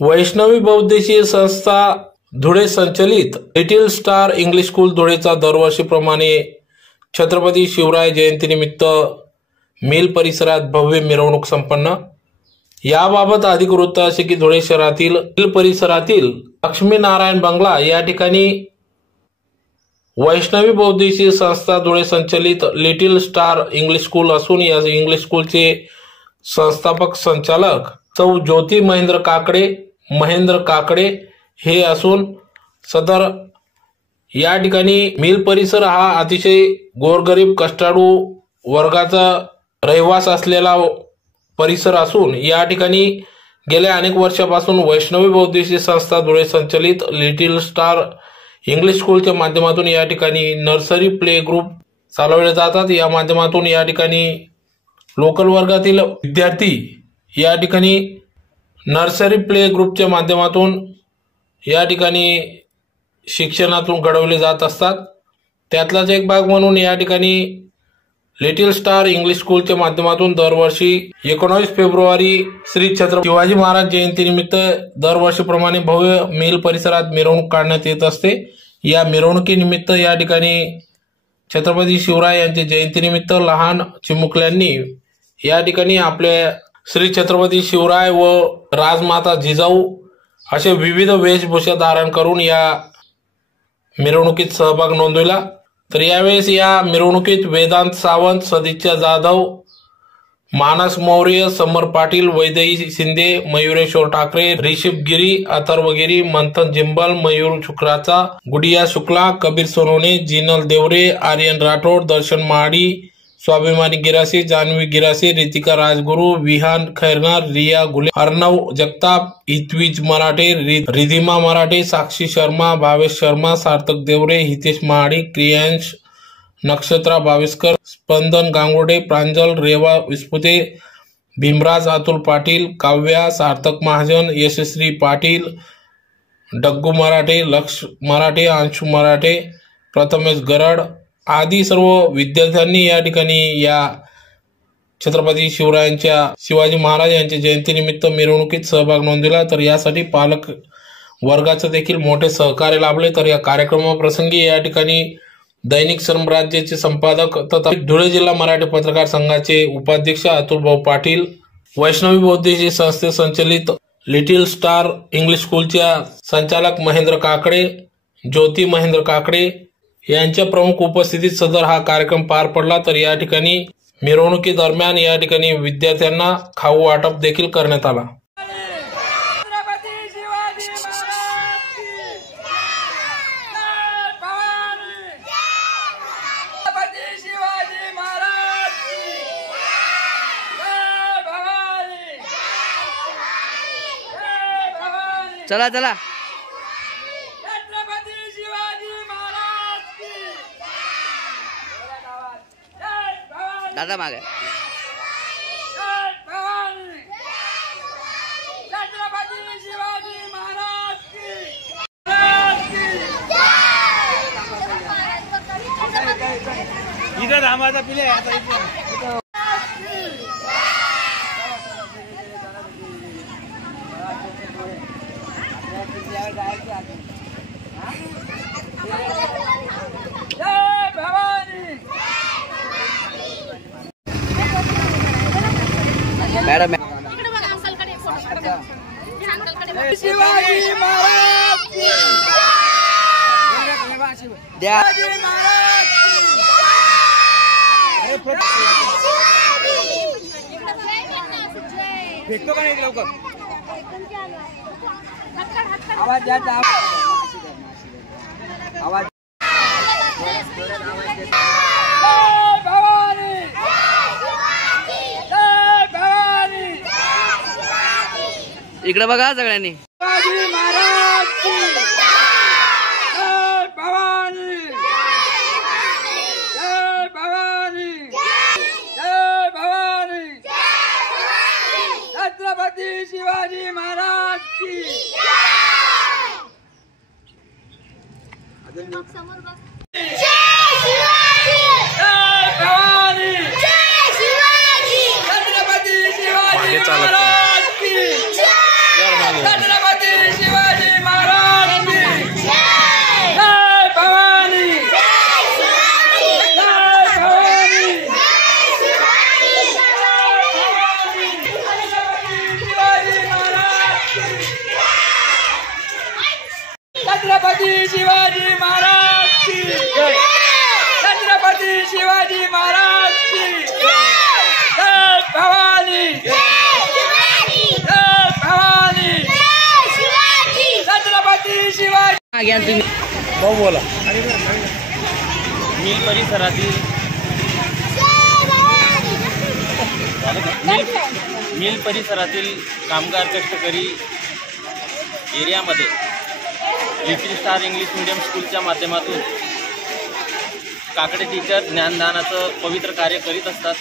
वैष्णवी बहुउद्देशीय संस्था धुळे संचलित लिटिल स्टार इंग्लिश स्कूल धुळेचा दरवर्षीप्रमाणे छत्रपती शिवराय जयंतीनिमित्त मिल परिसरात भव्य मिरवणूक संपन्न। याबाबत अधिक वृत्त असे की धुळे शहरातील मिल परिसरातील लक्ष्मीनारायण बंगला या ठिकाणी वैष्णवी बहुउद्देशीय संस्था धुळे संचलित लिटिल स्टार इंग्लिश स्कूल असून या इंग्लिश स्कूलचे संस्थापक संचालक सौ ज्योती महेंद्र काकडे हे असून सदर या ठिकाणी मिल परिसर हा अतिशय गोरगरीब कष्टाळू वर्गाचा रहिवास असलेला परिसर असून या ठिकाणी गेल्या अनेक वर्षापासून वैष्णवी बहुउद्देशीय संस्था धुळे संचलित लिटिल स्टार इंग्लिश स्कूलच्या माध्यमातून या ठिकाणी नर्सरी प्ले ग्रुप चालवले जातात। या माध्यमातून या ठिकाणी लोकल वर्गातील विद्यार्थी या ठिकाणी नर्सरी प्ले ग्रुपच्या माध्यमातून या ठिकाणी शिक्षणातून घडवले जात असतात। त्यातलाच एक भाग म्हणून या ठिकाणी लिटिल स्टार इंग्लिश स्कूलच्या माध्यमातून दरवर्षी 19 फेब्रुवारी श्री छत्रपती शिवाजी महाराज जयंतीनिमित्त दरवर्षीप्रमाणे भव्य मिल परिसरात मिरवणूक काढण्यात येत असते। या मिरवणुकीनिमित्त या ठिकाणी छत्रपती शिवराय यांच्या जयंतीनिमित्त लहान चिमुकल्यांनी या ठिकाणी आपल्या श्री छत्रपती शिवराय व राजमाता जिजाऊ असे विविध वेशभूषा धारण करून या मिरवणुकीत सहभाग नोंदविला। तर यावेळेस या मिरवणुकीत वेदांत सावंत, सदिच्छा जाधव, मानस मौर्य, समर पाटील, वैदेही शिंदे, मयुरेश्वर ठाकरे, ऋषभ गिरी, अथर्व गिरी, मंथन जिंबल, मयूर शुक्राचा, गुडिया शुक्ला, कबीर सोनवणे, जिनल देवरे, आर्यन राठोड, दर्शन महाडी, स्वाभिमानी गिरासे, जान्हवी गिरासे, रितिका राजगुरू, विहान खैरनार, रिया गुले, अर्णव जगताप, हितवीज मराठे, रिधिमा मराठे, साक्षी शर्मा, भावेश शर्मा, सार्थक देवरे, हितेश महाडी, क्रियांश नक्षत्रा भावेशकर, स्पंदन गांगुर्डे, प्रांजल, रेवा विस्पुते, भीमराज अतुल पाटील, काव्या, सार्थक महाजन, यशस्वी पाटील, डग्गू मराठे, लक्ष मराठे, अंशु मराठे, प्रथमेश गरड आदी सर्व विद्यार्थ्यांनी या ठिकाणी या छत्रपती शिवाजी महाराज यांच्या जयंतीनिमित्त मिरवणुकीत सहभाग नोंदविला। तर यासाठी पालक वर्गाचे देखील मोठे सहकार्य लाभले। तर या कार्यक्रमाप्रसंगी या ठिकाणी दैनिक स्वराज्याचे संपादक तथा धुळे जिल्हा मराठी पत्रकार संघाचे उपाध्यक्ष अतुलभाऊ पाटील, वैष्णवी बहुउद्देशीय संस्थे संचलित लिटिल स्टार इंग्लिश स्कूलच्या संचालक महेंद्र काकडे, ज्योती महेंद्र काकडे यांच्या प्रमुख उपस्थितीत सदर हा कार्यक्रम पार पडला। तर या ठिकाणी मिरवणुकी दरम्यान या ठिकाणी विद्यार्थ्यांना खाऊ वाटप देखील करण्यात आला। चला चला दादा मागे इधर रामाचा पिले आता इथे मैडम शिवाजी महाराज फेकतो का नाही लवकर आवाज द्यायचा आवाज इकडे बघा सगळ्यांनी शिवाजी महाराज की जय भवानी, जय भवानी, जय भवानी, छत्रपती शिवाजी महाराज की जय भवानी, छत्रपती शिवाजी महाराज की छत्रपती शिवाजी महाराज की जय। छत्रपती शिवाजी महाराज की जय। भवानी भवानी छत्रपती शिवाजी। भाऊ बोला। मिल परिसरातील मिल परिसरातील कामगार कष्टकरी एरियामध्ये लिटिल स्टार इंग्लिश मीडियम स्कूलच्या माध्यमातून काकडे टीचर ज्ञानदानाचं पवित्र कार्य करीत असतात।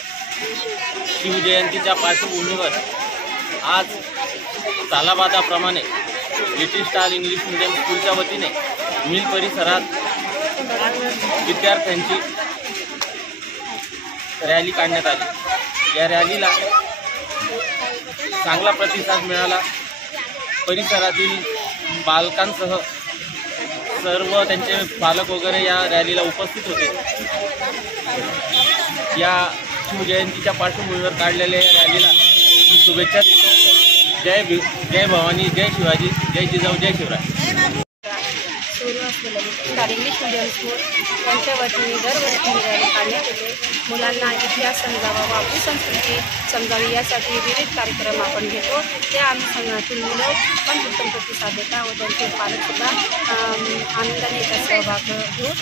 शिवजयंतीच्या पार्श्वभूमीवर आज सालाबादाप्रमाणे लिटिल स्टार इंग्लिश मीडियम स्कूलच्या वतीने मिल परिसरात विद्यार्थ्यांची रॅली काढण्यात आली। या रॅलीला चांगला प्रतिसाद मिळाला। परिसरातील बालकांसह सर्व त्यांचे पालक वगैरे या रॅलीला उपस्थित होते। या शिवजयंतीच्या पार्श्वभूमीवर काढलेल्या या रॅलीला मी शुभेच्छा देतो। जय भवानी, जय शिवाजी, जय जिजाऊ, जय शिवराय। सुरू असलेलं स्टार इंग्लिश मीडियम स्कूल त्यांच्या वतीने दरवर्षी रॅली काढण्यात येते। मुलांना इतिहास समजावा, आपली संस्कृती समजावी यासाठी विविध कार्यक्रम आपण घेतो। त्या अनुषंगातील मुलं पण उत्तम प्रतिसाद देतात व त्यांचे पालकसुद्धा आनंदाने त्यात सहभाग घेऊन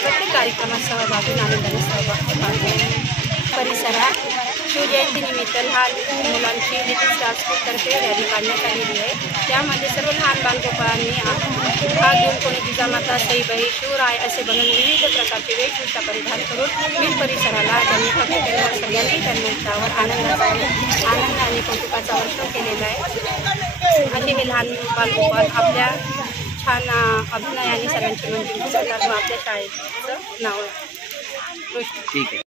प्रत्येक कार्यक्रमात सहभागी आनंदाने सहभाग परिसरात शिवजयंतीनिमित्त लहान मुलांची लिटिल स्टार स्कूलतर्फे रॅली काढण्यात आलेली आहे। त्यामध्ये सर्व लहान बालगोपाळांनी भाग घेऊन कोणी जिजामाता, सईबाई, शिवराय असे बनवून विविध प्रकारचे वेशभूषा परिधान करून मिल परिसराला त्यांनी फक्त सगळ्यांनी त्यांनी त्यावर आनंद आणि कौतुकाचा वर्षाव केलेला आहे। असे हे लहान बालगोपाळ आपल्या छान अभिनयाने सर्वांची मंजिल करतात व आपल्या शाळेचं नाव ठीक आहे।